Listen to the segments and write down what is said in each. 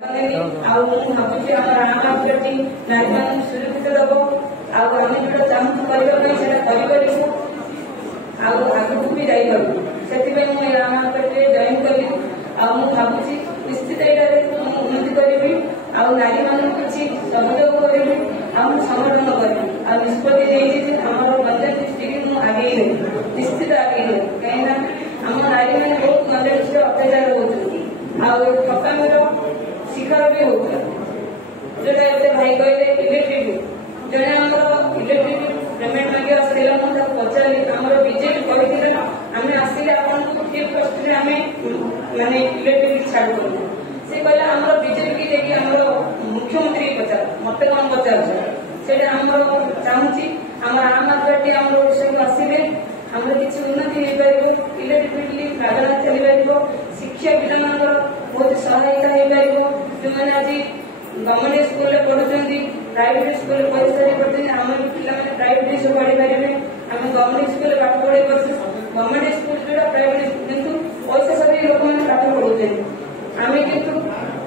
सुरक्षित दब आम जो चाहूँ करना आगू भी जापर से जॉइन कली भावी निश्चित उन्नति करी नारी मान किसी सहयोग करी संगठन करी निष्पत्ति पंचायत डिस्ट्रिक्ट मुझे आगे निश्चित आगे कहीं आम नारी मैंने बहुत नलेज अत्याचार हो ठकामीर शिकार भी होता जो भाई कहले इलेक्ट्रिक जड़े इलेक्ट्रिक पेमेंट मागे आसला मुझे पचारि आम बीजेपी कहते आम आसिले आपकी माने इलेक्ट्रिक छाड़ करूँ से कहले आम बीजेपी की मुख्यमंत्री पचार मत कौन पचार से चाहूँगी आम आम आदमी पार्टी आम ओडिशा को आसिले आम किसी उन्नति हो पार इलेक्ट्रिक मागणा चली पार शिक्षा पिला बहुत सहायता हो पार जो मैंने आज गवर्नमेंट स्कूल पढ़ुं प्राइवेट स्कूल पैसा पढ़ते आम पे प्राइवेट सब पढ़ी पारे आम गवर्नमेंट स्कूल पाठ पढ़े गवर्नमेंट स्कूल जो प्राइवेट कितु पैसा सारी लोक मैंने पाठ पढ़े आम कितु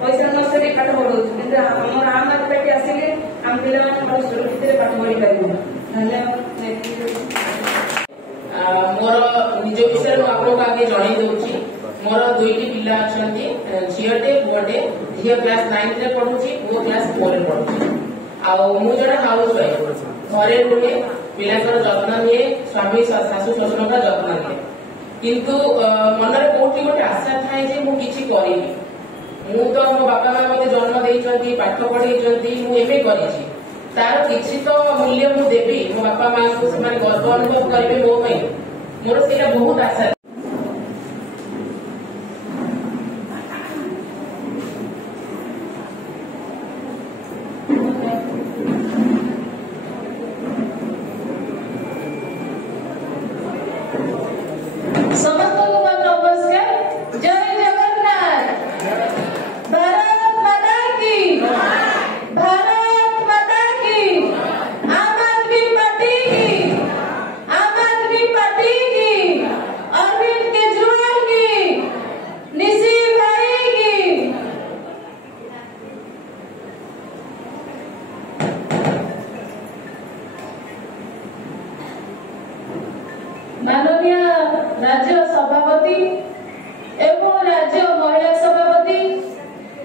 पैसा न सारी पाठ पढ़ू कि आम आम आदमी पार्टी आसिले आम पे सुरक्षित पाठ पढ़ी पार धन्यवाद। मोर निज विषय आपको आगे जन दूसरी मोर दुईटी पिला अच्छा झीटे पुअटे झी क्लास 9 रे पढ़ुची पुओ क्लास 4 रे पढ़ुची मु जड़े हाउस वाइफ घरे रुहे पिलांकर जत्न निए स्वामी शाशु शशुर का जत्न निए किंतु मनरे कोठी गोटे आशा थाए जे मु किछि करिबी मु तो मो बापा मां मते जन्म देइछंती पाठ पढ़ेइछंती मु एमे करिछि तार किछि तो मूल्य मु देबी मो बापा मां को से माने गर्व अनुभव करिवे मो पई मोर सेटा बहुत आशा। माननीय राज्य सभापति एवं राज्य महिला सभापति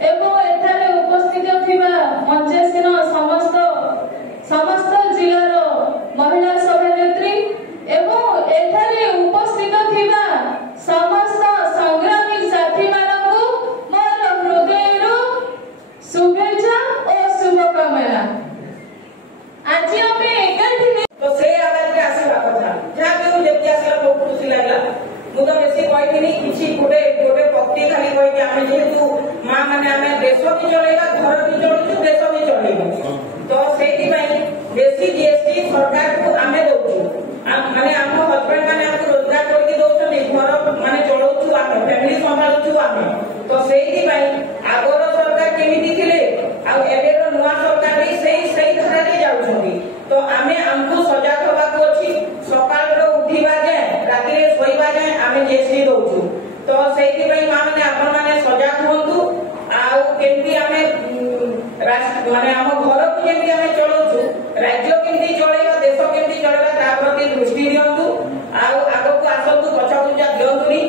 एवं एठारे उपस्थित थिबा मंचासीन समस्त जिलार महिला सभानेत्री एवं एठारे उपस्थित थिबा समस्त संग्रामी साथी मानकु मोर हृदयरु शुभेच्छा और शुभकामना। आज आमे एकाठी तो से आवाज के आसीबा कथा जहा के जेति आसला बहुत खुशी लागला मु तो बेसी कहथिनी किछि गोटे गोटे पक्ति खाली कहि कि आमे जेतु मां माने आमे देश भी चलेगा घर भी चलु देश भी चलेगा तो सेति पई बेसी जीएसटी सरकार को आमे दउछु माने हम हस्बैंड माने हमको रोजगार करके दउछनी घर माने चलौछु आमे फैमिली संभालछु आमे तो सेति पई आगोर सरकार केमिति थिले आ एबेर नुवा सरकार भी सही धारा रे जाउछंती तो आमे हमको सजाग होबा को अछि सकाल रो उठिबा जे राति रे सोइबा जे आमे जीएसटी दउछु तो सेति पई माने आपन माने सजाग होंतु आ केमती आमे माने हम घर को केमती आमे चलौछु राज्य केमती चलेगा देश केमती चलेगा ता प्रति दृष्टि दियंतु आ आगो को आसंतु पछा पूजा दियंतुनी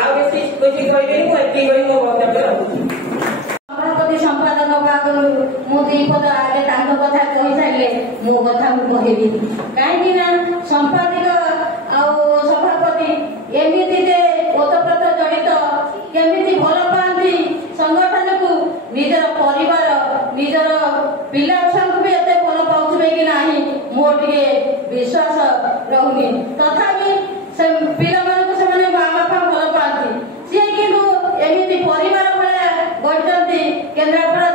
आ बेसी कोछि कहबे मु एति होई मो बक्तव्य रखुछि। सभापति संपादक बागु मु दी पद आगे तांको कथा कहि साइले मो कथा मु कहिबी काहेकि ना संपादक आ सभापति एमिति जे ओतप्रोत जड़ित केमिति भल पांती संगठन को निजर परिवार निजर पिला छंक भी एते भल पाउथबे कि नाही मोर टिके विश्वास रहउनी तथापि से पिला मान को से माने बापा भल पांती से किनु एमिति परिवार भले गठंती केन्द्रापड़ा